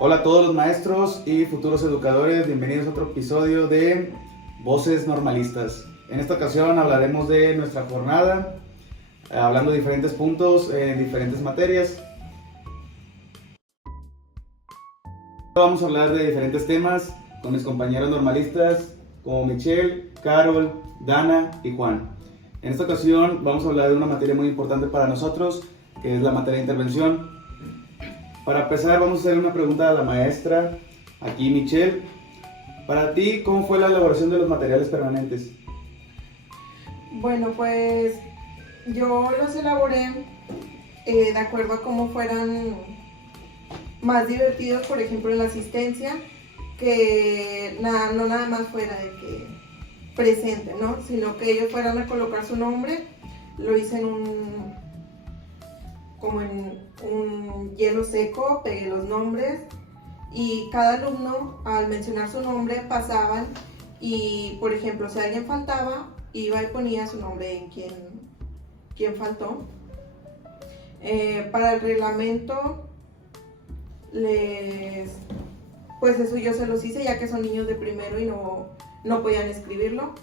Hola a todos los maestros y futuros educadores, bienvenidos a otro episodio de Voces Normalistas. En esta ocasión hablaremos de nuestra jornada, hablando de diferentes puntos en diferentes materias. Vamos a hablar de diferentes temas con mis compañeros normalistas como Michelle, Carol, Dana y Juan. En esta ocasión vamos a hablar de una materia muy importante para nosotros, que es la materia de intervención. Para empezar, vamos a hacer una pregunta a la maestra, aquí Michelle. Para ti, ¿cómo fue la elaboración de los materiales permanentes? Bueno, pues yo los elaboré de acuerdo a cómo fueran más divertidos, por ejemplo, en la asistencia, que no nada más fuera de que presente, ¿no? Sino que ellos fueran a colocar su nombre. Lo hice como en un hielo seco, pegué los nombres y cada alumno al mencionar su nombre pasaban y, por ejemplo, si alguien faltaba, iba y ponía su nombre en quien faltó. Para el reglamento, pues eso yo se los hice, ya que son niños de primero y no podían escribirlo.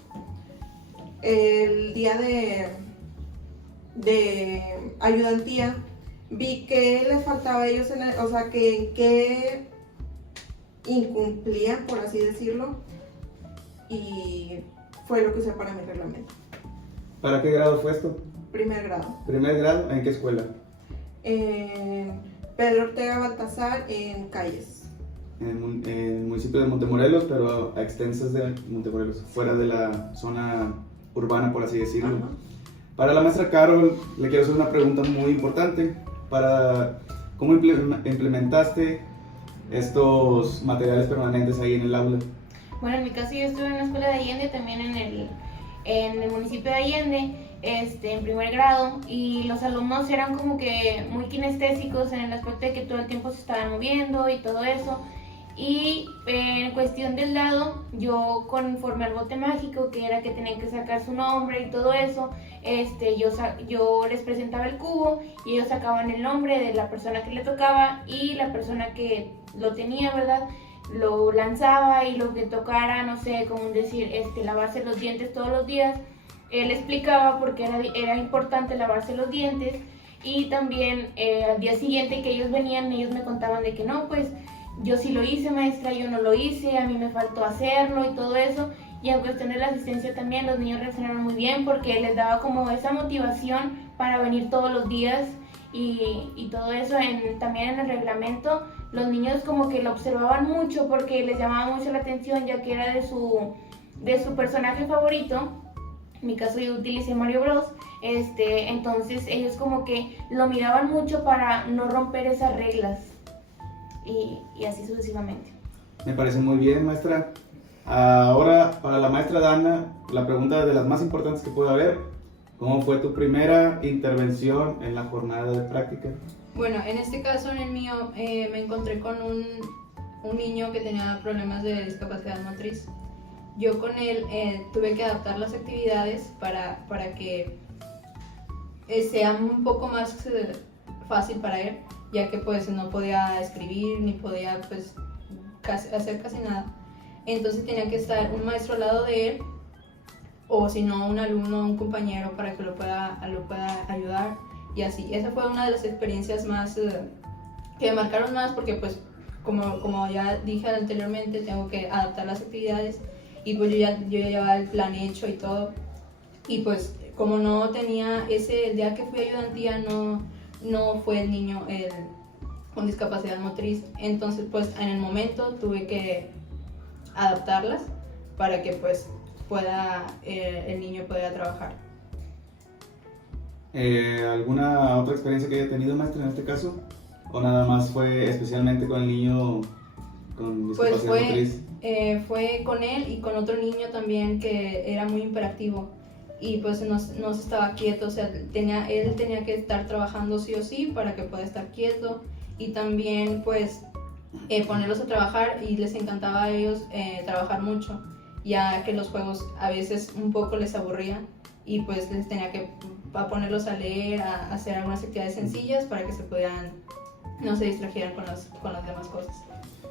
El día de ayudantía, vi que les faltaba a ellos, o sea, que incumplían, por así decirlo, y fue lo que usé para mi reglamento. ¿Para qué grado fue esto? Primer grado. ¿Primer grado? ¿En qué escuela? Pedro Ortega Baltasar, en Calles. En el municipio de Montemorelos, pero a extensas de Montemorelos, fuera de la zona urbana, por así decirlo. Ajá. Para la maestra Carol, le quiero hacer una pregunta muy importante. ¿Cómo implementaste estos materiales permanentes ahí en el aula? Bueno, en mi caso yo estuve en la escuela de Allende, también en el municipio de Allende, en primer grado, y los alumnos eran como que muy kinestésicos en el aspecto de que todo el tiempo se estaban moviendo y todo eso. Y en cuestión del dado, yo conforme al bote mágico, que era que tenían que sacar su nombre y todo eso, yo les presentaba el cubo y ellos sacaban el nombre de la persona que le tocaba y la persona que lo tenía, ¿verdad? Lo lanzaba y lo que tocara, no sé, como decir, lavarse los dientes todos los días. Él explicaba por qué era importante lavarse los dientes y también al día siguiente que ellos venían, ellos me contaban de que no, pues yo sí lo hice, maestra, yo no lo hice, a mí me faltó hacerlo y todo eso. Y en cuestión de la asistencia también los niños reaccionaron muy bien porque les daba como esa motivación para venir todos los días y todo eso. También en el reglamento los niños como que lo observaban mucho porque les llamaba mucho la atención, ya que era de su personaje favorito. En mi caso yo utilicé Mario Bros. Entonces ellos como que lo miraban mucho para no romper esas reglas y así sucesivamente. Me parece muy bien, maestra. Ahora, para la maestra Dana, la pregunta de las más importantes que puede haber: ¿cómo fue tu primera intervención en la jornada de práctica? Bueno, en este caso, en el mío, me encontré con un niño que tenía problemas de discapacidad motriz. Yo con él tuve que adaptar las actividades para que sea un poco más fácil para él, ya que pues no podía escribir ni podía pues hacer casi nada. Entonces tenía que estar un maestro al lado de él, o si no un alumno, un compañero, para que lo pueda ayudar. Y así, esa fue una de las experiencias más que me marcaron más, porque pues como ya dije anteriormente, tengo que adaptar las actividades y pues yo ya llevaba el plan hecho y todo. Y pues como no tenía el día que fui a ayudantía no fue el niño con discapacidad motriz, entonces pues en el momento tuve que adaptarlas para que pues el niño pueda trabajar. ¿Alguna otra experiencia que haya tenido, maestra, en este caso? ¿O nada más fue especialmente con el niño con discapacidad motriz? Fue con él y con otro niño también que era muy hiperactivo y pues no se estaba quieto, o sea, él tenía que estar trabajando sí o sí para que pueda estar quieto, y también pues ponerlos a trabajar, y les encantaba a ellos trabajar mucho, ya que los juegos a veces un poco les aburrían y pues les tenía que ponerlos a leer, a hacer algunas actividades sencillas para que se puedan no se distrajeran con las demás cosas.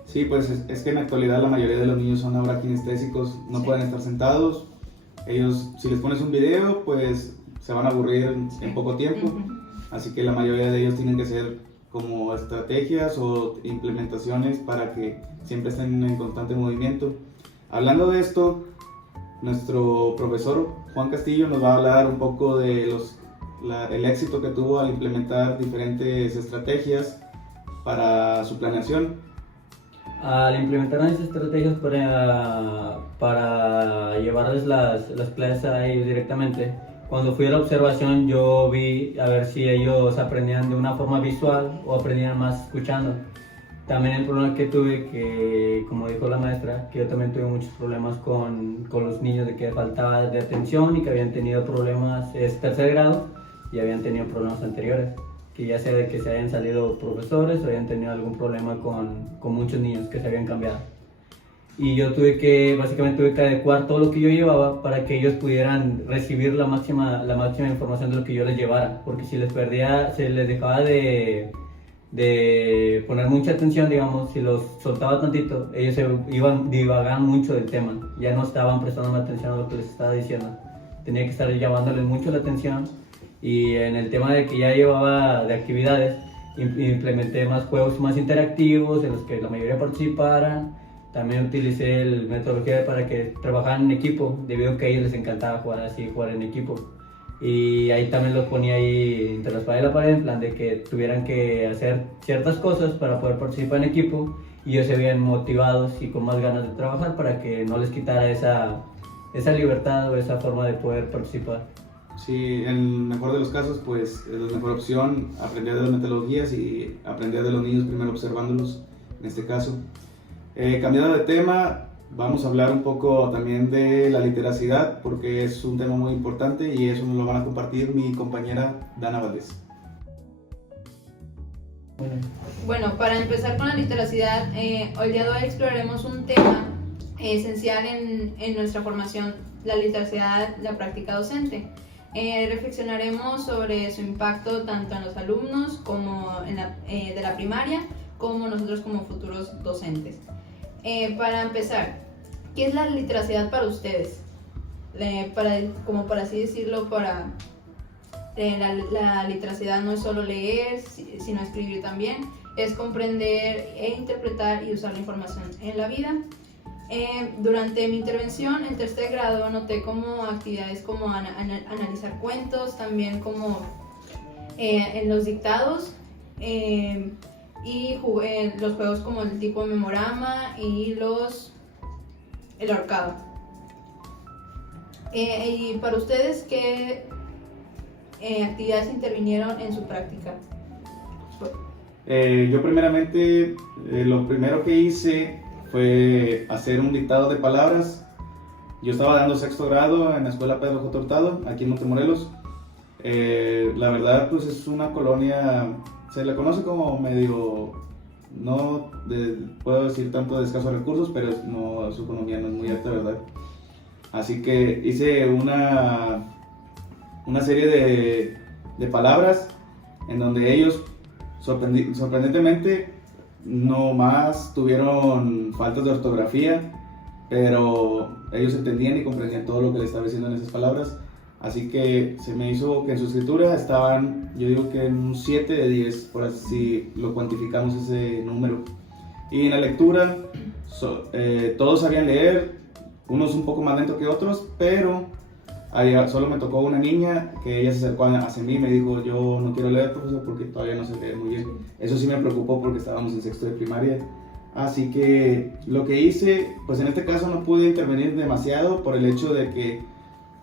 Sí, pues es que en la actualidad la mayoría de los niños son ahora kinestésicos, no Sí. pueden estar sentados. Ellos, si les pones un video, pues se van a aburrir en poco tiempo. Ujú. Así que la mayoría de ellos tienen que ser como estrategias o implementaciones para que siempre estén en constante movimiento. Hablando de esto, nuestro profesor Juan Castillo nos va a hablar un poco de el éxito que tuvo al implementar diferentes estrategias para su planeación. Al implementar esas estrategias para llevarles las clases a ellos directamente, cuando fui a la observación yo vi a ver si ellos aprendían de una forma visual o aprendían más escuchando. También el problema que tuve, que como dijo la maestra, que yo también tuve muchos problemas con los niños de que faltaba de atención y que habían tenido problemas, es tercer grado, y habían tenido problemas anteriores, que ya sea de que se hayan salido profesores o hayan tenido algún problema con muchos niños que se habían cambiado. Y yo básicamente tuve que adecuar todo lo que yo llevaba para que ellos pudieran recibir la máxima información de lo que yo les llevara, porque si les perdía, se les dejaba de poner mucha atención, digamos, si los soltaba tantito, ellos divagaban mucho del tema, ya no estaban prestando atención a lo que les estaba diciendo. Tenía que estar llamándoles mucho la atención, y en el tema de que ya llevaba de actividades, implementé más juegos más interactivos en los que la mayoría participaran. También utilicé la metodología para que trabajaran en equipo, debido a que a ellos les encantaba jugar en equipo. Y ahí también los ponía ahí entre la espada y la pared, en plan de que tuvieran que hacer ciertas cosas para poder participar en equipo, y ellos se veían motivados y con más ganas de trabajar para que no les quitara esa libertad o esa forma de poder participar. Sí, en el mejor de los casos, pues es la mejor opción aprender de las metodologías y aprender de los niños primero observándolos, en este caso. Cambiando de tema, vamos a hablar un poco también de la literacidad, porque es un tema muy importante y eso nos lo van a compartir mi compañera Dana Valdés. Bueno, para empezar con la literacidad, el día de hoy exploraremos un tema esencial en nuestra formación, la literacidad, la práctica docente. Reflexionaremos sobre su impacto tanto en los alumnos como de la primaria, como nosotros como futuros docentes. Para empezar, ¿qué es la literacidad para ustedes? Como para así decirlo, la literacidad no es solo leer, sino escribir también, es comprender e interpretar y usar la información en la vida. Durante mi intervención en tercer grado noté como actividades como analizar cuentos, también como en los dictados, y jugué los juegos como el tipo memorama y el ahorcado. Y para ustedes, ¿qué actividades intervinieron en su práctica? Yo primeramente, lo primero que hice fue hacer un dictado de palabras. Yo estaba dando sexto grado en la escuela Pedro J. Hurtado, aquí en Montemorelos. La verdad, pues es una colonia, se le conoce como medio, no puedo decir tanto de escasos recursos, pero no, su economía no es muy alta, ¿verdad? Así que hice una serie de palabras en donde ellos, sorprendentemente, no más tuvieron faltas de ortografía, pero ellos entendían y comprendían todo lo que le estaba diciendo en esas palabras. Así que se me hizo que en su escritura estaban, yo digo que en un 7 de 10, por así lo cuantificamos ese número. Y en la lectura, todos sabían leer, unos un poco más lento que otros, pero solo me tocó una niña que ella se acercó hacia mí y me dijo: yo no quiero leer, profesor, porque todavía no sé leer muy bien. Eso sí me preocupó porque estábamos en sexto de primaria. Así que lo que hice, pues en este caso no pude intervenir demasiado por el hecho de que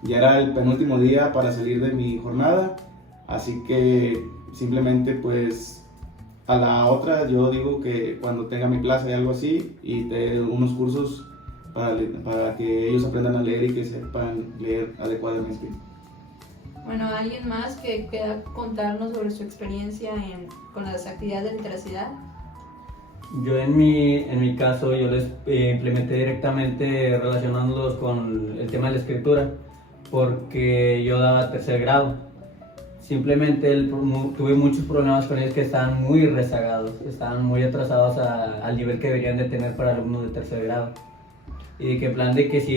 ya era el penúltimo día para salir de mi jornada. Así que simplemente pues a la otra yo digo que cuando tenga mi clase y algo así, y te unos cursos para que ellos aprendan a leer y que sepan leer adecuadamente. Bueno, ¿alguien más que quiera contarnos sobre su experiencia con las actividades de literacidad? Yo en mi caso, yo les implementé directamente relacionándolos con el tema de la escritura, porque yo daba tercer grado. Simplemente tuve muchos problemas con ellos que estaban muy rezagados, estaban muy atrasados al nivel que deberían de tener para alumnos de tercer grado. Y de que en plan de que si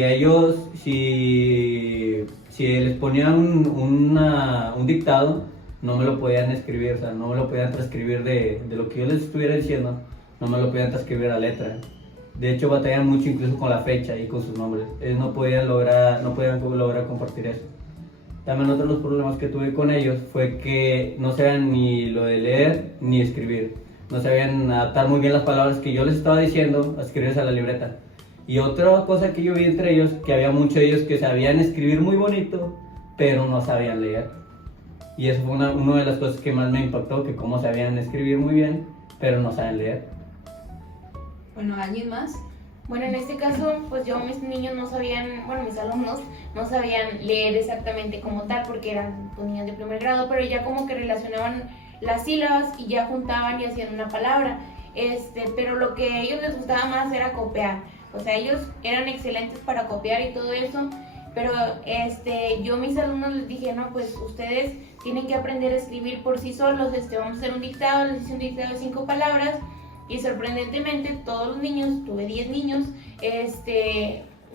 les ponían un dictado, no me lo podían escribir, o sea, no me lo podían transcribir de lo que yo les estuviera diciendo, no me lo podían transcribir a letra. De hecho, batallan mucho incluso con la fecha y con sus nombres. Ellos no podían lograr compartir eso. También otro de los problemas que tuve con ellos fue que no sabían ni lo de leer ni escribir. No sabían adaptar muy bien las palabras que yo les estaba diciendo a escribirse a la libreta. Y otra cosa que yo vi entre ellos, que había muchos de ellos que sabían escribir muy bonito, pero no sabían leer. Y eso fue una de las cosas que más me impactó, que cómo sabían escribir muy bien, pero no saben leer. Bueno, ¿alguien más? Bueno, en este caso, pues mis niños no sabían, bueno, mis alumnos no sabían leer exactamente como tal, porque eran niños de primer grado, pero ya como que relacionaban las sílabas y ya juntaban y hacían una palabra. Pero lo que a ellos les gustaba más era copiar. O sea, ellos eran excelentes para copiar y todo eso, pero yo a mis alumnos les dije, no, pues ustedes tienen que aprender a escribir por sí solos, vamos a hacer un dictado, les hice un dictado de 5 palabras, y sorprendentemente todos los niños, tuve 10 niños,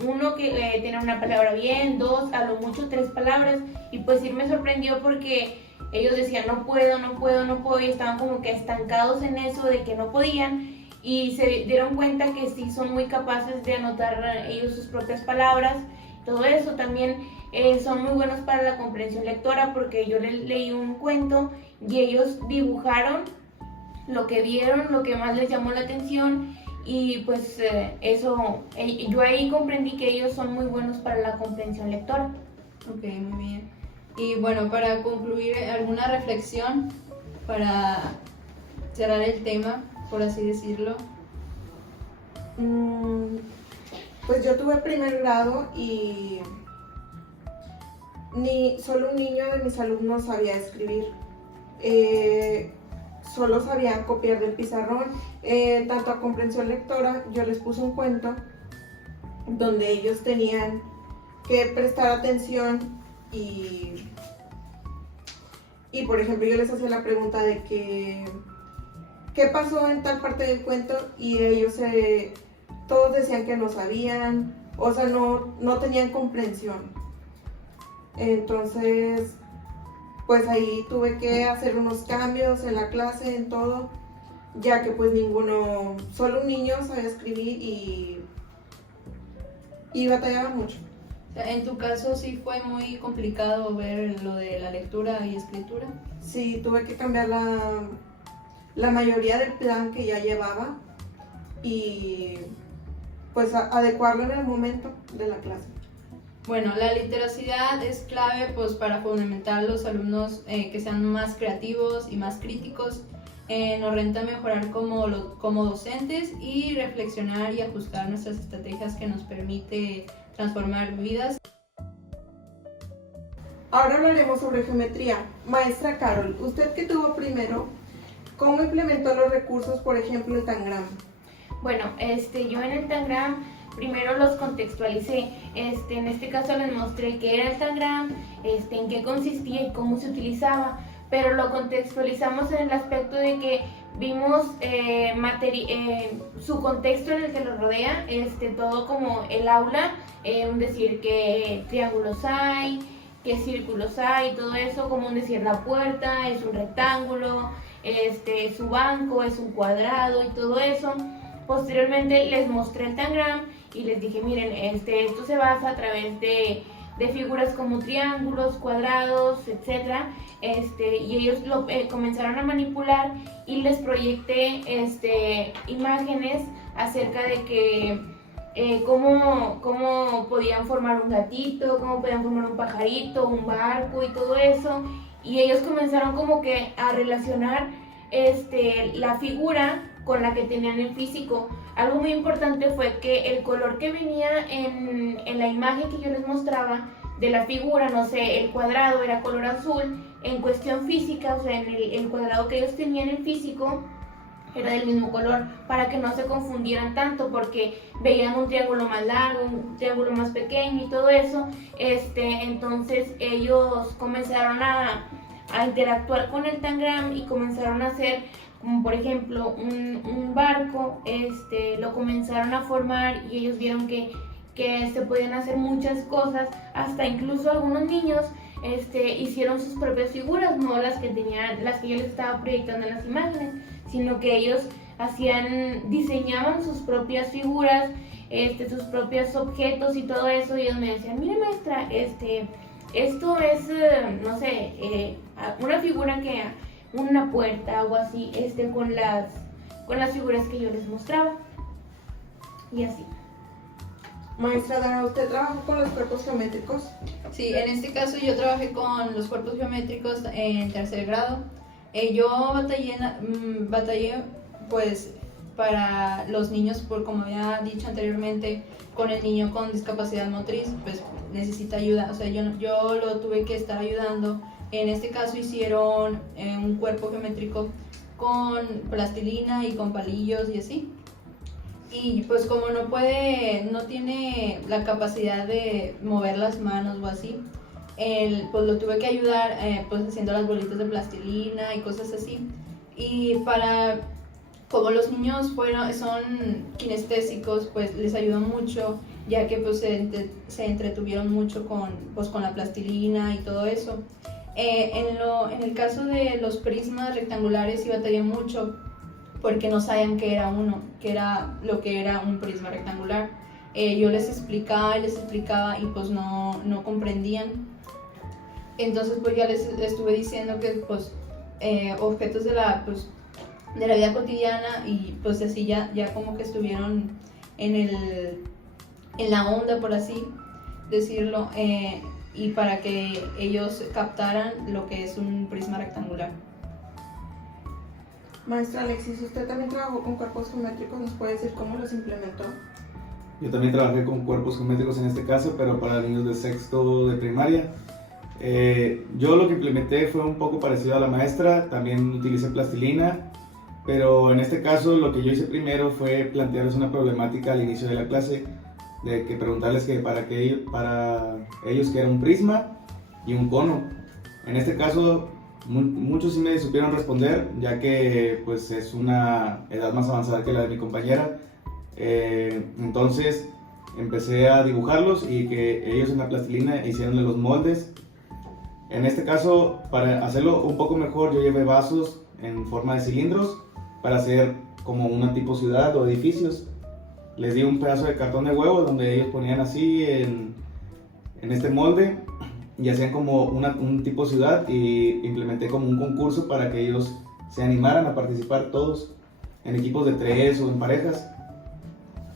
uno que tenía una palabra bien, 2, a lo mucho 3 palabras, y pues sí me sorprendió porque ellos decían no puedo, y estaban como que estancados en eso de que no podían, y se dieron cuenta que sí son muy capaces de anotar ellos sus propias palabras. Todo eso también son muy buenos para la comprensión lectora, porque yo les leí un cuento y ellos dibujaron lo que vieron, lo que más les llamó la atención, y pues yo ahí comprendí que ellos son muy buenos para la comprensión lectora. Ok, muy bien. Y bueno, para concluir, ¿alguna reflexión para cerrar el tema, por así decirlo? Pues yo tuve primer grado y solo un niño de mis alumnos sabía escribir. Solo sabían copiar del pizarrón. Tanto a comprensión lectora, yo les puse un cuento donde ellos tenían que prestar atención y por ejemplo yo les hacía la pregunta de ¿qué pasó en tal parte del cuento? Y ellos todos decían que no sabían, o sea, no tenían comprensión. Entonces, pues ahí tuve que hacer unos cambios en la clase, en todo, ya que pues solo un niño sabía escribir y batallaba mucho. En tu caso sí fue muy complicado ver lo de la lectura y escritura. Sí, tuve que cambiar la mayoría del plan que ya llevaba y pues adecuarlo en el momento de la clase. Bueno, la literacidad es clave pues para fundamentar a los alumnos que sean más creativos y más críticos. Nos renta mejorar como docentes y reflexionar y ajustar nuestras estrategias que nos permite transformar vidas. Ahora hablaremos sobre geometría. Maestra Carol, usted que tuvo primero, ¿cómo implementó los recursos, por ejemplo, el tangram? Bueno, yo en el tangram primero los contextualicé. En este caso les mostré qué era el tangram, en qué consistía y cómo se utilizaba, pero lo contextualizamos en el aspecto de que vimos su contexto en el que lo rodea, todo como el aula, decir qué triángulos hay, qué círculos hay, todo eso, como decir la puerta es un rectángulo, su banco es un cuadrado y todo eso. Posteriormente les mostré el tangram y les dije, miren, esto se basa a través de figuras como triángulos, cuadrados, etc. Y ellos lo comenzaron a manipular y les proyecté imágenes acerca de que cómo podían formar un gatito, cómo podían formar un pajarito, un barco y todo eso. Y ellos comenzaron como que a relacionar la figura con la que tenían el físico. Algo muy importante fue que el color que venía en la imagen que yo les mostraba de la figura, no sé, el cuadrado era color azul, en cuestión física, o sea, en el cuadrado que ellos tenían en físico era del mismo color, para que no se confundieran tanto, porque veían un triángulo más largo, un triángulo más pequeño y todo eso. Entonces ellos comenzaron a a interactuar con el tangram y comenzaron a hacer, como por ejemplo, un barco, lo comenzaron a formar y ellos vieron que se podían hacer muchas cosas, hasta incluso algunos niños hicieron sus propias figuras, no las que yo les estaba proyectando en las imágenes, sino que ellos diseñaban sus propias figuras, sus propios objetos y todo eso, y ellos me decían, mire maestra, esto es, no sé, una figura una puerta o así, con las figuras que yo les mostraba, y así. Maestra Dana, ¿usted trabajó con los cuerpos geométricos? Sí, en este caso yo trabajé con los cuerpos geométricos en tercer grado. Yo batallé pues para los niños, como había dicho anteriormente, con el niño con discapacidad motriz, pues necesita ayuda, o sea, yo lo tuve que estar ayudando. En este caso hicieron un cuerpo geométrico con plastilina y con palillos y así. Y pues como no tiene la capacidad de mover las manos o así, pues lo tuve que ayudar pues haciendo las bolitas de plastilina y cosas así. Y como los niños son kinestésicos, pues les ayudó mucho, ya que pues se entretuvieron mucho con la plastilina y todo eso. En el caso de los prismas rectangulares sí batallé mucho, porque no sabían qué era lo que era un prisma rectangular. Yo les explicaba y pues no comprendían. Entonces pues ya les estuve diciendo que pues objetos de la vida cotidiana, y pues así ya como que estuvieron en la onda, por así decirlo, y para que ellos captaran lo que es un prisma rectangular. Maestra Alexis, usted también trabajó con cuerpos geométricos, ¿nos puede decir cómo los implementó? Yo también trabajé con cuerpos geométricos en este caso, pero para niños de sexto de primaria. Yo lo que implementé fue un poco parecido a la maestra, también utilicé plastilina, pero en este caso lo que yo hice primero fue plantearles una problemática al inicio de la clase, de que preguntarles que para ellos que era un prisma y un cono. En este caso muchos sí me supieron responder, ya que pues es una edad más avanzada que la de mi compañera. Entonces empecé a dibujarlos y que ellos en la plastilina hicieron los moldes. En este caso, para hacerlo un poco mejor, yo llevé vasos en forma de cilindros para hacer como una tipo ciudad o edificios. Les di un pedazo de cartón de huevo donde ellos ponían así en este molde y hacían como un tipo ciudad, y implementé como un concurso para que ellos se animaran a participar todos en equipos de 3 o en parejas.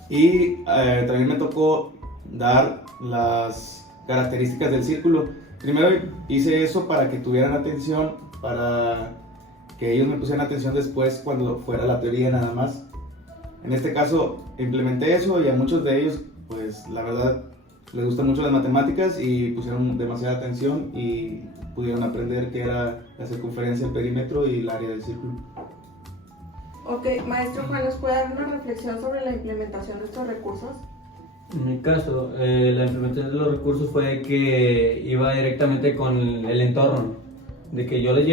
Y también me tocó dar las características del círculo. Primero hice eso para que tuvieran atención, para que ellos me pusieran atención después cuando fuera la teoría nada más. En este caso implementé eso, y a muchos de ellos pues la verdad les gustan mucho las matemáticas y pusieron demasiada atención y pudieron aprender qué era la circunferencia, el perímetro y el área del círculo. Ok, maestro Juan, ¿nos puede dar una reflexión sobre la implementación de estos recursos? En mi caso, la implementación de los recursos fue que iba directamente con el entorno, de que yo los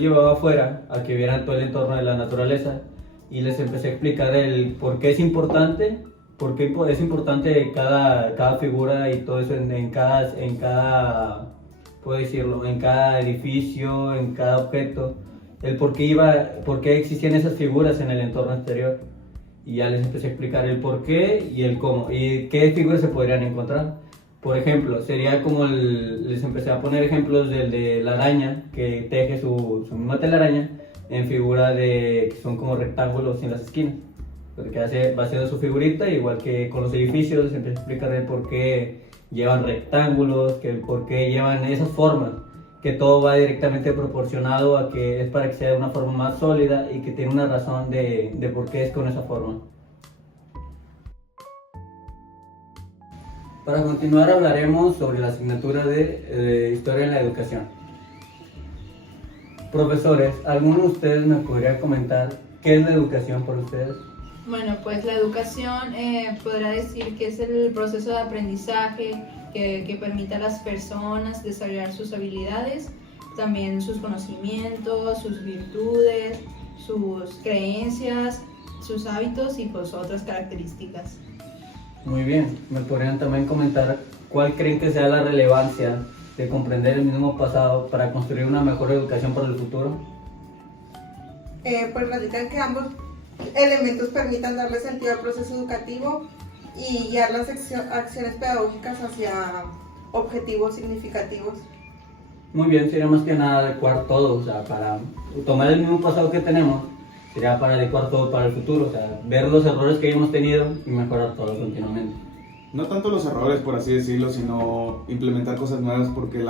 llevaba afuera a que vieran todo el entorno de la naturaleza, y les empecé a explicar el por qué es importante cada figura y todo eso en cada, puedo decirlo, en cada edificio, en cada objeto, el por qué existían esas figuras en el entorno exterior. Y ya les empecé a explicar el por qué y el cómo, y qué figuras se podrían encontrar. Por ejemplo, sería como les empecé a poner ejemplos del de la araña, que teje su misma telaraña en figura que son como rectángulos en las esquinas, porque va haciendo su figurita, igual que con los edificios. Les empecé a explicar el por qué llevan rectángulos, que el por qué llevan esas formas, que todo va directamente proporcionado a que es para que sea de una forma más sólida y que tiene una razón de por qué es con esa forma. Para continuar hablaremos sobre la asignatura de Historia en la Educación. Profesores, ¿alguno de ustedes me podría comentar qué es la educación para ustedes? Bueno, pues la educación podrá decir que es el proceso de aprendizaje que permite a las personas desarrollar sus habilidades también sus conocimientos, sus virtudes, sus creencias, sus hábitos y pues otras características. Muy bien, ¿me podrían también comentar cuál creen que sea la relevancia de comprender el mismo pasado para construir una mejor educación para el futuro? Pues radica en que ambos elementos permitan darle sentido al proceso educativo y guiar las acciones pedagógicas hacia objetivos significativos. Muy bien, sería más que nada adecuar todo, o sea, para tomar el mismo pasado que tenemos, sería para adecuar todo para el futuro, o sea, ver los errores que hemos tenido y mejorar todo continuamente. No tanto los errores, por así decirlo, sino implementar cosas nuevas porque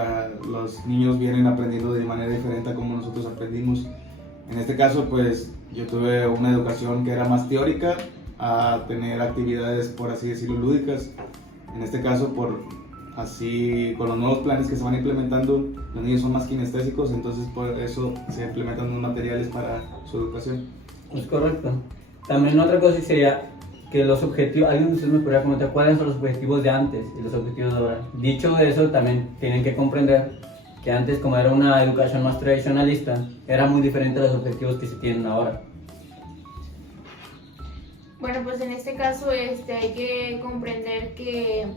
los niños vienen aprendiendo de manera diferente a como nosotros aprendimos. En este caso, pues yo tuve una educación que era más teórica a tener actividades, por así decirlo, lúdicas. En este caso, así con los nuevos planes que se van implementando, los niños son más kinestésicos, entonces por eso se implementan nuevos materiales para su educación. Es correcto. También otra cosa sería que los objetivos, alguien de ustedes me podría comentar cuáles son los objetivos de antes y los objetivos de ahora. Dicho eso, también tienen que comprender que antes, como era una educación más tradicionalista, era muy diferente a los objetivos que se tienen ahora. Bueno, pues en este caso hay que comprender qué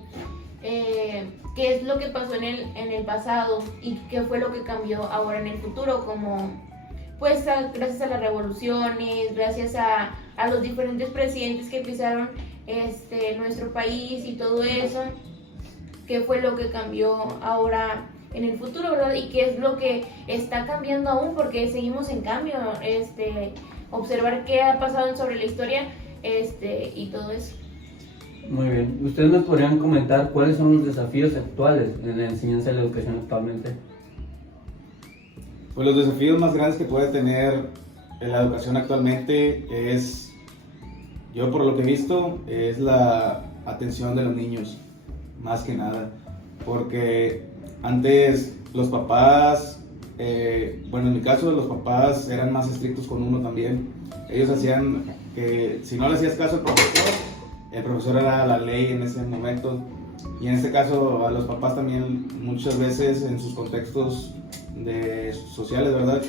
es lo que pasó en el pasado y qué fue lo que cambió ahora en el futuro, como pues gracias a las revoluciones, gracias a los diferentes presidentes que pisaron nuestro país y todo eso, qué fue lo que cambió ahora en el futuro, ¿verdad? Y qué es lo que está cambiando aún, porque seguimos en cambio, observar qué ha pasado sobre la historia y todo eso. Muy bien. ¿Ustedes me podrían comentar cuáles son los desafíos actuales en la enseñanza de la educación actualmente? Pues los desafíos más grandes que puede tener la educación actualmente es, yo por lo que he visto, es la atención de los niños, más que nada. Porque antes los papás, bueno, en mi caso los papás eran más estrictos con uno también. Ellos hacían que si no le hacías caso al profesor, el profesor era la ley en ese momento. Y en este caso a los papás también muchas veces en sus contextos sociales, ¿verdad?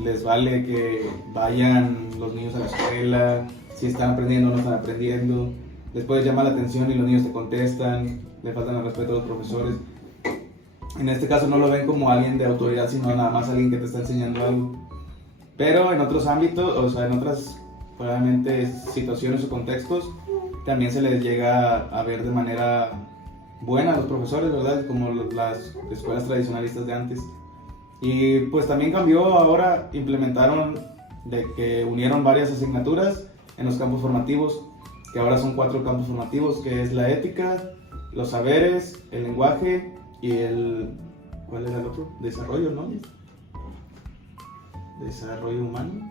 Les vale que vayan los niños a la escuela, si están aprendiendo o no están aprendiendo. Después llama la atención y los niños te contestan, le faltan el respeto a los profesores. En este caso no lo ven como alguien de autoridad, sino nada más alguien que te está enseñando algo. Pero en otros ámbitos, o sea, en otras probablemente situaciones o contextos, también se les llega a ver de manera buena a los profesores, ¿verdad? Como las escuelas tradicionalistas de antes. Y pues también cambió ahora, implementaron de que unieron varias asignaturas en los campos formativos, que ahora son 4 campos formativos, que es la ética, los saberes, el lenguaje y ¿cuál era el otro? Desarrollo, ¿no? Desarrollo humano.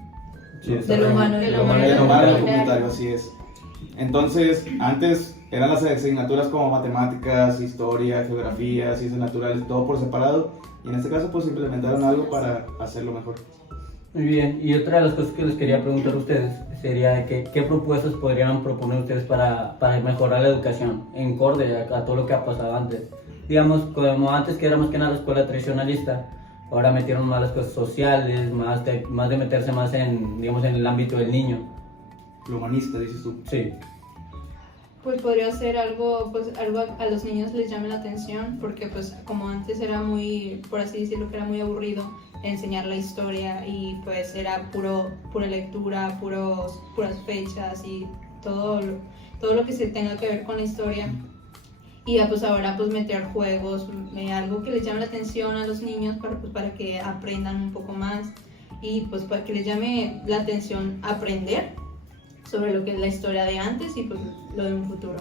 Sí, De lo humano, de lo Del humano, humano de lo comunitario, así es. Entonces, antes eran las asignaturas como matemáticas, historia, geografía, ciencias naturales, todo por separado. Y en este caso, pues implementaron algo para hacerlo mejor. Muy bien, y otra de las cosas que les quería preguntar a ustedes sería que, ¿qué propuestas podrían proponer ustedes para mejorar la educación en acorde a todo lo que ha pasado antes? Digamos, como antes que era más que nada la escuela tradicionalista, ahora metieron más las cosas sociales, más de meterse más en, digamos, en el ámbito del niño. Lo humanista, dices tú. Sí. Pues podría ser algo a los niños les llame la atención, porque pues como antes era muy, por así decirlo, que era muy aburrido enseñar la historia y pues era pura lectura, puras fechas y todo lo que se tenga que ver con la historia. Y pues ahora pues meter juegos, algo que les llame la atención a los niños para que aprendan un poco más y pues para que les llame la atención aprender sobre lo que es la historia de antes y pues lo de un futuro.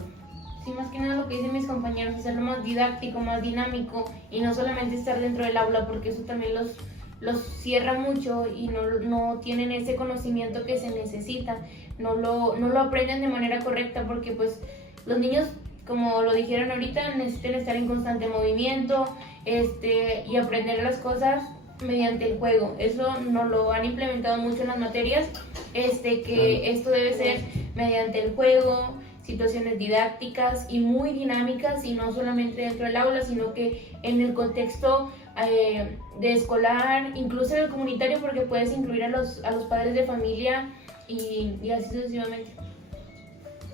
Sí, más que nada lo que dicen mis compañeros, hacerlo más didáctico, más dinámico y no solamente estar dentro del aula, porque eso también los cierra mucho y no tienen ese conocimiento que se necesita, no lo aprenden de manera correcta, porque pues los niños, como lo dijeron ahorita, necesitan estar en constante movimiento y aprender las cosas mediante el juego. Eso nos lo han implementado mucho en las materias, que esto debe ser mediante el juego, situaciones didácticas y muy dinámicas, y no solamente dentro del aula, sino que en el contexto de escolar, incluso en el comunitario, porque puedes incluir a los padres de familia y así sucesivamente.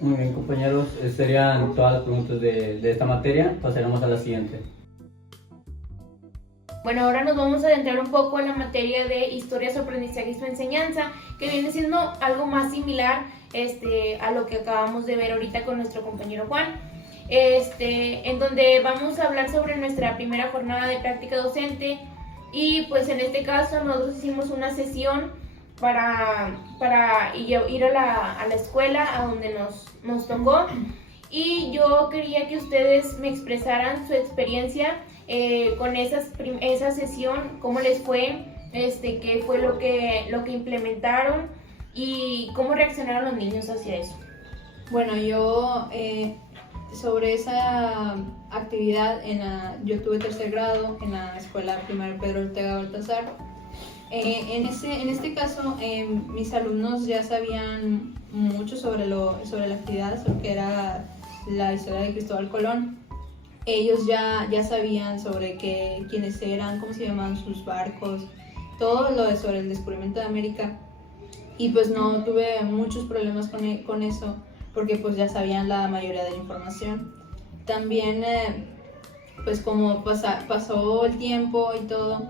Muy bien, compañeros, serían todas las preguntas de esta materia. Pasaremos a la siguiente. Bueno, ahora nos vamos a adentrar un poco en la materia de historia, su aprendizaje y su enseñanza, que viene siendo algo más similar a lo que acabamos de ver ahorita con nuestro compañero Juan. En donde vamos a hablar sobre nuestra primera jornada de práctica docente, y pues en este caso nosotros hicimos una sesión para ir a la escuela a donde nos tocó, y yo quería que ustedes me expresaran su experiencia con esa sesión, cómo les fue, qué fue lo que implementaron y cómo reaccionaron los niños hacia eso. Bueno, yo sobre esa actividad, yo tuve tercer grado en la escuela primaria Pedro Ortega Baltazar. En este caso, mis alumnos ya sabían mucho sobre la actividad, sobre que era la historia de Cristóbal Colón. Ellos ya sabían sobre quiénes eran, cómo se llamaban sus barcos, todo sobre el descubrimiento de América. Y pues no tuve muchos problemas con eso, porque pues ya sabían la mayoría de la información. También pues como pasó el tiempo y todo,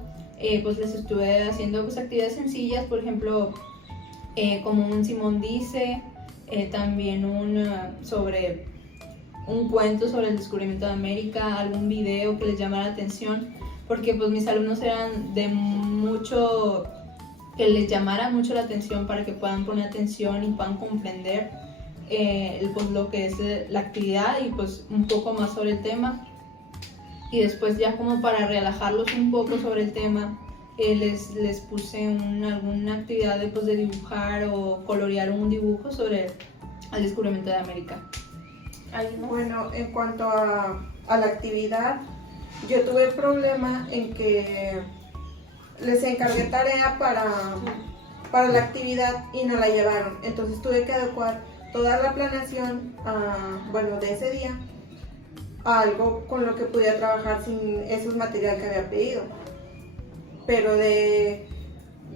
pues les estuve haciendo pues actividades sencillas, por ejemplo como un Simón dice, también sobre un cuento sobre el descubrimiento de América, algún video que les llamara la atención, porque pues mis alumnos eran de mucho, que les llamara mucho la atención para que puedan poner atención y puedan comprender pues lo que es la actividad y pues un poco más sobre el tema. Y después ya como para relajarlos un poco sobre el tema, les puse alguna actividad de dibujar o colorear un dibujo sobre el descubrimiento de América. Bueno, en cuanto a la actividad, yo tuve el problema en que les encargué tarea para la actividad y no la llevaron. Entonces tuve que adecuar toda la planeación de ese día a algo con lo que pudiera trabajar sin esos materiales que había pedido. Pero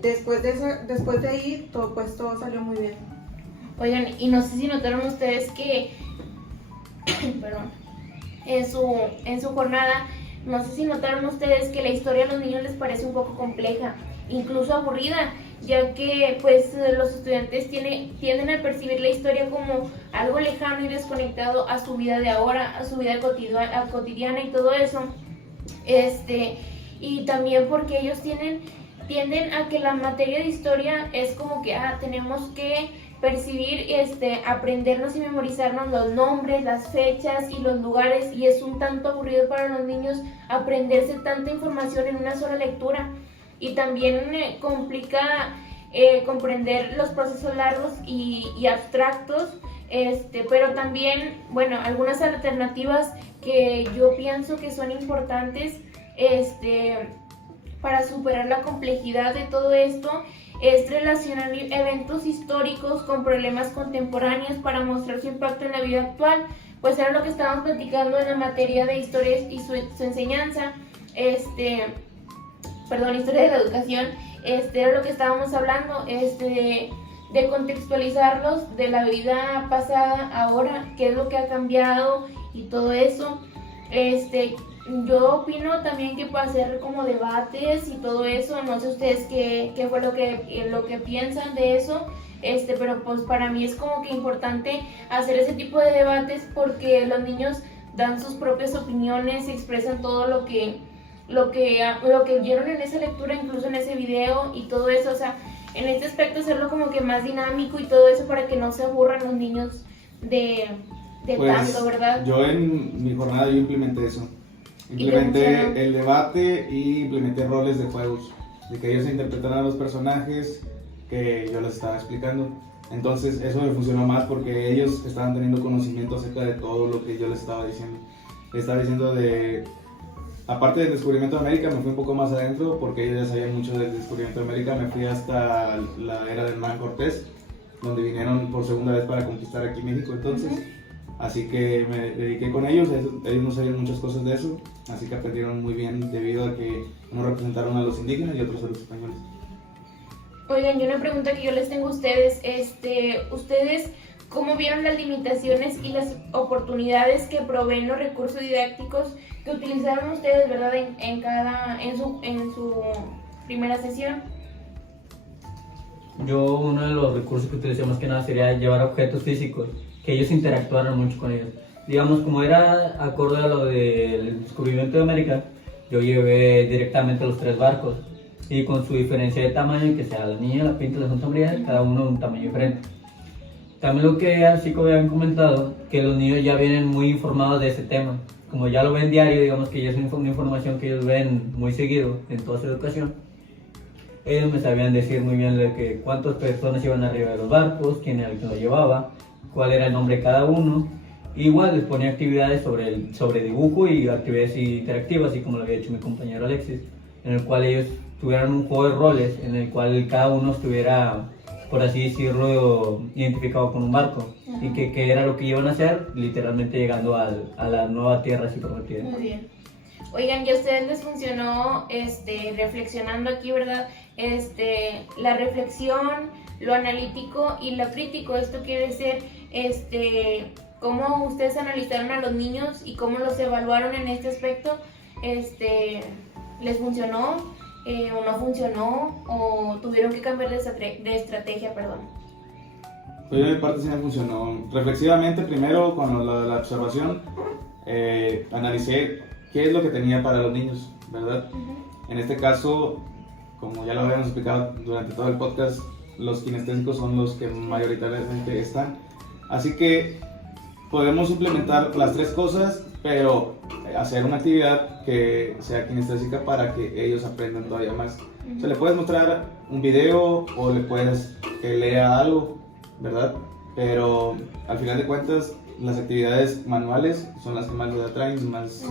después de ahí todo salió muy bien. Oigan, y no sé si notaron ustedes que perdón, en su jornada, no sé si notaron ustedes que la historia a los niños les parece un poco compleja, incluso aburrida, ya que pues los estudiantes tienden a percibir la historia como algo lejano y desconectado a su vida de ahora, a su vida cotidiana y todo eso. Y también porque ellos tienden a que la materia de historia es como que tenemos que percibir, aprendernos y memorizarnos los nombres, las fechas y los lugares, y es un tanto aburrido para los niños aprenderse tanta información en una sola lectura, y también complica comprender los procesos largos y abstractos, pero también, bueno, algunas alternativas que yo pienso que son importantes para superar la complejidad de todo esto es relacionar eventos históricos con problemas contemporáneos para mostrar su impacto en la vida actual. Pues era lo que estábamos platicando en la materia de historia y su enseñanza, historia de la educación, era lo que estábamos hablando, de contextualizarlos de la vida pasada, ahora, qué es lo que ha cambiado y todo eso. Yo opino también que puede hacer como debates y todo eso, no sé ustedes qué fue lo que piensan de eso, pero pues para mí es como que importante hacer ese tipo de debates porque los niños dan sus propias opiniones, expresan todo lo que vieron en esa lectura, incluso en ese video y todo eso, o sea, en este aspecto hacerlo como que más dinámico y todo eso para que no se aburran los niños de pues, tanto, ¿verdad? Yo en mi jornada yo implementé eso. Implementé el debate y implementé roles de juegos, de que ellos interpretaran a los personajes que yo les estaba explicando. Entonces eso me funcionó más porque ellos estaban teniendo conocimiento acerca de todo lo que yo les estaba diciendo. Les estaba diciendo aparte del descubrimiento de América, me fui un poco más adentro porque ellos ya sabían mucho del descubrimiento de América. Me fui hasta la era del Hernán Cortés, donde vinieron por segunda vez para conquistar aquí México. Entonces Así que me dediqué con ellos, ellos no sabían muchas cosas de eso, así que aprendieron muy bien debido a que unos representaron a los indígenas y otros a los españoles. Oigan, y una pregunta que yo les tengo a ustedes, ¿ustedes cómo vieron las limitaciones y las oportunidades que proveen los recursos didácticos que utilizaron ustedes, verdad, en su primera sesión? Yo uno de los recursos que utilicé más que nada sería llevar objetos físicos, que ellos interactuaran mucho con ellos. Digamos, como era acorde a lo del descubrimiento de América, yo llevé directamente los 3 barcos y con su diferencia de tamaño, que sea la niña, la pinta y la Santa María, cada uno de un tamaño diferente. También lo que así como habían comentado, que los niños ya vienen muy informados de ese tema. Como ya lo ven diario, digamos que ya es una información que ellos ven muy seguido en toda su educación. Ellos me sabían decir muy bien de que cuántas personas iban arriba de los barcos, quién era el que lo llevaba, cuál era el nombre de cada uno. Igual les ponía actividades sobre dibujo y actividades interactivas, así como lo había hecho mi compañero Alexis, en el cual ellos tuvieran un juego de roles, en el cual cada uno estuviera, por así decirlo, identificado con un barco. Y que era lo que iban a hacer, literalmente llegando a la nueva tierra así prometida. Muy bien. Oigan, ¿y a ustedes les funcionó reflexionando aquí, verdad? La reflexión, lo analítico y lo crítico? Esto quiere decir, cómo ustedes analizaron a los niños y cómo los evaluaron en este aspecto. ¿Les funcionó o no funcionó o tuvieron que cambiar de estrategia, perdón? Pues de mi parte sí me funcionó. Reflexivamente, primero con la observación, analicé qué es lo que tenía para los niños, ¿verdad? En este caso, como ya lo habíamos explicado durante todo el podcast, los kinestésicos son los que mayoritariamente están. Así que podemos implementar las 3 cosas, pero hacer una actividad que sea kinestésica para que ellos aprendan todavía más. O sea, le puedes mostrar un video o le puedes que lea algo, ¿verdad? Pero al final de cuentas, las actividades manuales son las que más les atraen, más.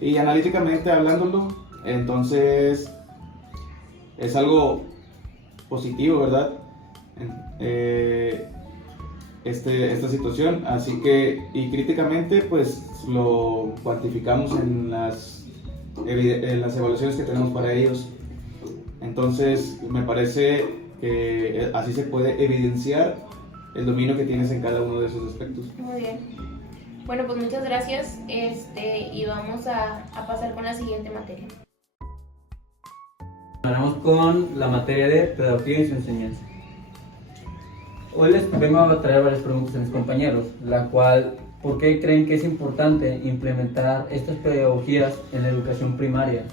Y analíticamente hablándolo, entonces es algo positivo, ¿verdad? Esta situación, así que, y críticamente, pues lo cuantificamos en las evaluaciones que tenemos para ellos. Entonces, me parece que así se puede evidenciar el dominio que tienes en cada uno de esos aspectos. Muy bien. Bueno, pues muchas gracias y vamos a pasar con la siguiente materia. Vamos con la materia de pedagogía y su enseñanza. Hoy les vengo a traer varias preguntas a mis compañeros, la cual, ¿por qué creen que es importante implementar estas pedagogías en la educación primaria?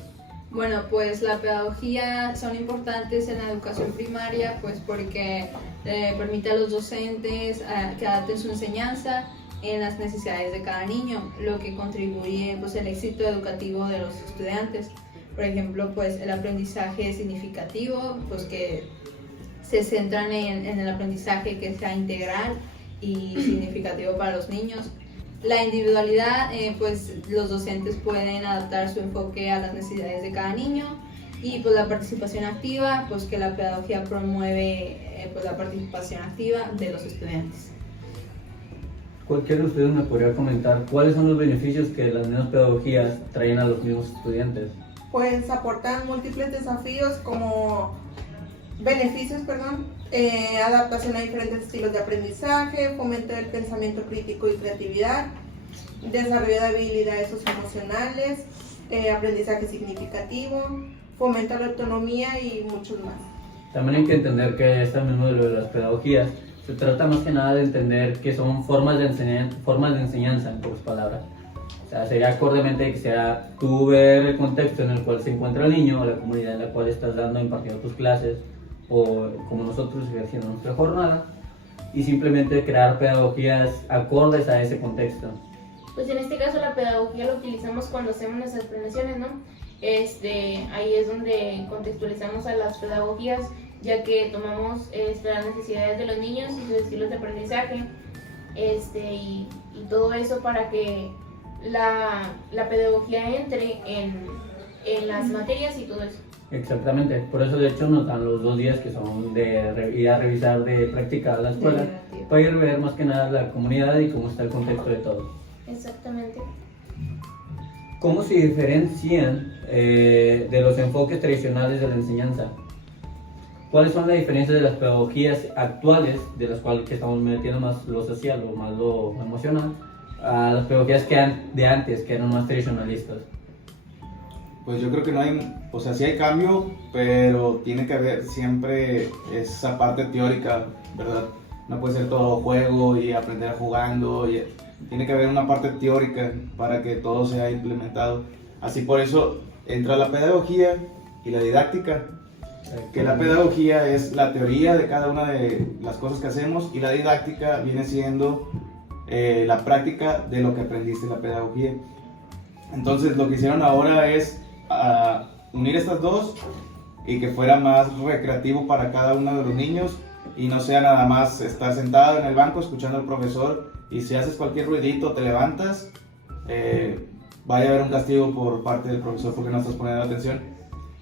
Bueno, pues la pedagogía son importantes en la educación primaria, pues porque permite a los docentes que adapten su enseñanza en las necesidades de cada niño, lo que contribuye pues al éxito educativo de los estudiantes. Por ejemplo, pues el aprendizaje significativo, pues que se centran en el aprendizaje que sea integral y significativo para los niños. La individualidad, pues los docentes pueden adaptar su enfoque a las necesidades de cada niño. Y pues la participación activa, pues que la pedagogía promueve pues la participación activa de los estudiantes. Cualquiera de ustedes me podría comentar cuáles son los beneficios que las nuevas pedagogías traen a los mismos estudiantes. Pues aportan múltiples desafíos como adaptación a diferentes estilos de aprendizaje, fomento del pensamiento crítico y creatividad, desarrollo de habilidades socioemocionales, aprendizaje significativo, fomento a la autonomía y muchos más. También hay que entender que este mismo de las pedagogías se trata más que nada de entender que son formas de enseñanza, en pocas palabras. O sea, sería acordemente que sea tú ver el contexto en el cual se encuentra el niño o la comunidad en la cual estás impartiendo tus clases, o como nosotros ejerciendo nuestra jornada, y simplemente crear pedagogías acordes a ese contexto. Pues en este caso la pedagogía la utilizamos cuando hacemos nuestras planeaciones, ¿no? Ahí es donde contextualizamos a las pedagogías, ya que tomamos las necesidades de los niños y sus estilos de aprendizaje, y todo eso para que la pedagogía entre en las materias y todo eso. Exactamente, por eso de hecho nos dan los 2 días que son de ir a revisar, de practicar la escuela, Relativo. para ir a ver más que nada la comunidad y cómo está el contexto de todo. Exactamente. ¿Cómo se diferencian de los enfoques tradicionales de la enseñanza? ¿Cuáles son las diferencias de las pedagogías actuales, de las cuales que estamos metiendo más lo social o más lo emocional, a las pedagogías de antes, que eran más tradicionalistas? Pues yo creo que no hay, o sea, sí hay cambio, pero tiene que haber siempre esa parte teórica, ¿verdad? No puede ser todo juego y aprender jugando, tiene que haber una parte teórica para que todo sea implementado. Así por eso entra la pedagogía y la didáctica, que la pedagogía es la teoría de cada una de las cosas que hacemos y la didáctica viene siendo la práctica de lo que aprendiste en la pedagogía. Entonces lo que hicieron ahora es unir estas dos y que fuera más recreativo para cada uno de los niños y no sea nada más estar sentado en el banco escuchando al profesor y si haces cualquier ruidito te levantas, vaya a haber un castigo por parte del profesor porque no estás poniendo atención.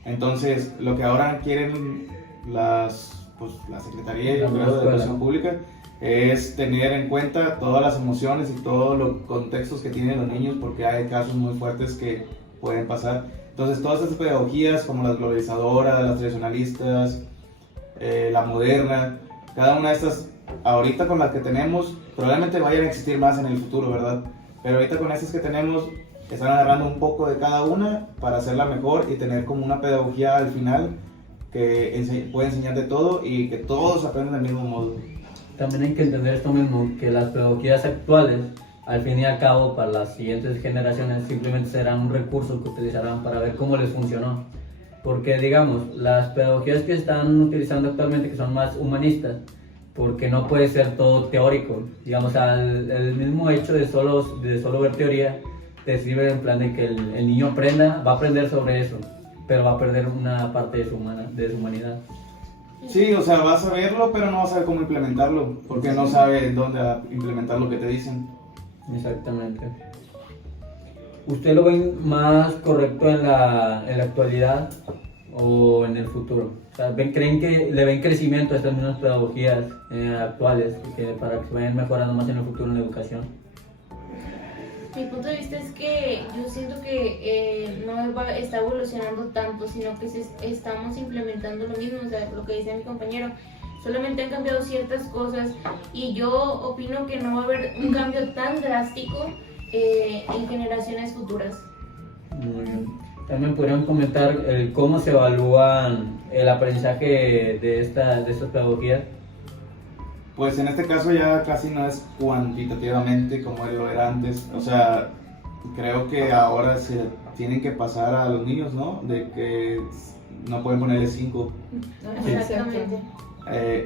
Entonces lo que ahora quieren la Secretaría de Educación Pública es tener en cuenta todas las emociones y todos los contextos que tienen los niños porque hay casos muy fuertes que pueden pasar. Entonces todas estas pedagogías como las globalizadoras, las tradicionalistas, la moderna, cada una de estas ahorita con las que tenemos probablemente vayan a existir más en el futuro, ¿verdad? Pero ahorita con estas que tenemos están agarrando un poco de cada una para hacerla mejor y tener como una pedagogía al final que puede enseñar de todo y que todos aprendan del mismo modo. También hay que entender esto mismo, que las pedagogías actuales, al fin y al cabo, para las siguientes generaciones, simplemente serán un recurso que utilizarán para ver cómo les funcionó. Porque, digamos, las pedagogías que están utilizando actualmente, que son más humanistas, porque no puede ser todo teórico. Digamos, el mismo hecho de solo ver teoría, te sirve en plan de que el niño aprenda, va a aprender sobre eso, pero va a perder una parte de su humanidad. Sí, o sea, vas a verlo, pero no vas a saber cómo implementarlo, porque no sabe dónde implementar lo que te dicen. Exactamente. ¿Usted lo ve más correcto en la actualidad o en el futuro? O sea, ¿creen que le ven crecimiento a estas mismas pedagogías actuales para que se vayan mejorando más en el futuro en la educación? Mi punto de vista es que yo siento que no está evolucionando tanto, sino que estamos implementando lo mismo, o sea, lo que dice mi compañero, solamente han cambiado ciertas cosas y yo opino que no va a haber un cambio tan drástico en generaciones futuras. Muy bien. También podrían comentar cómo se evalúan el aprendizaje de estas pedagogías. Pues en este caso ya casi no es cuantitativamente como lo era antes. O sea, creo que ahora se tienen que pasar a los niños, ¿no? De que no pueden ponerle 5. Exactamente.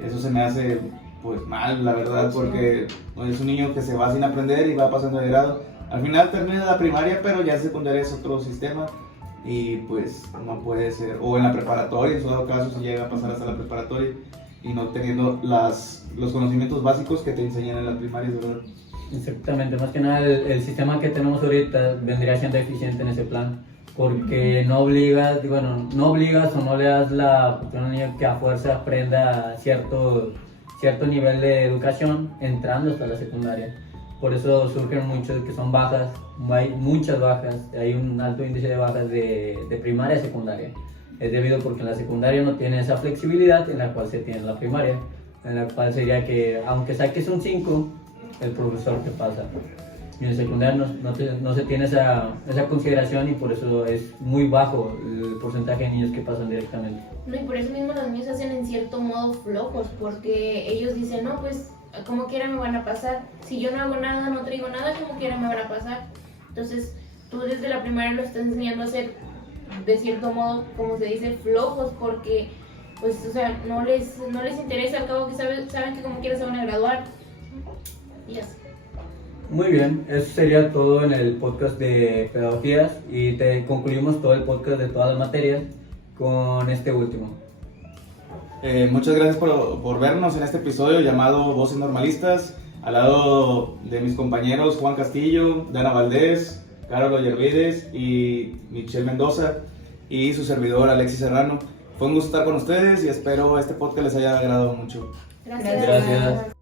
Eso se me hace pues mal, la verdad, porque es un niño que se va sin aprender y va pasando de grado. Al final termina la primaria, pero ya en secundaria es otro sistema y pues no puede ser. O en la preparatoria, en su dado caso, se llega a pasar hasta la preparatoria y no teniendo los conocimientos básicos que te enseñan en la primaria, ¿verdad? Exactamente, más que nada el sistema que tenemos ahorita vendría siendo eficiente en ese plan, porque no obligas o no le das la oportunidad a un niño que a fuerza aprenda cierto nivel de educación entrando hasta la secundaria. Por eso surgen muchos que son bajas, hay muchas bajas, hay un alto índice de bajas de primaria a secundaria. Es debido porque en la secundaria no tiene esa flexibilidad en la cual se tiene en la primaria, en la cual sería que aunque saques un 5, el profesor te pasa. Y en el secundario no se tiene esa consideración y por eso es muy bajo el porcentaje de niños que pasan directamente. No, y por eso mismo los niños se hacen en cierto modo flojos, porque ellos dicen, no, pues como quiera me van a pasar. Si yo no hago nada, no traigo nada, como quiera me van a pasar. Entonces tú desde la primaria lo estás enseñando a ser de cierto modo, como se dice, flojos, porque pues, o sea, no les interesa, al cabo que saben que como quiera se van a graduar. Y así. Muy bien, eso sería todo en el podcast de pedagogías y concluimos todo el podcast de todas las materias con este último. Muchas gracias por vernos en este episodio llamado Voces Normalistas, al lado de mis compañeros Juan Castillo, Dana Valdés, Carol Ollervides y Michelle Mendoza. y su servidor Alexis Serrano. Fue un gusto estar con ustedes y espero este podcast les haya agradado mucho. Gracias. Gracias.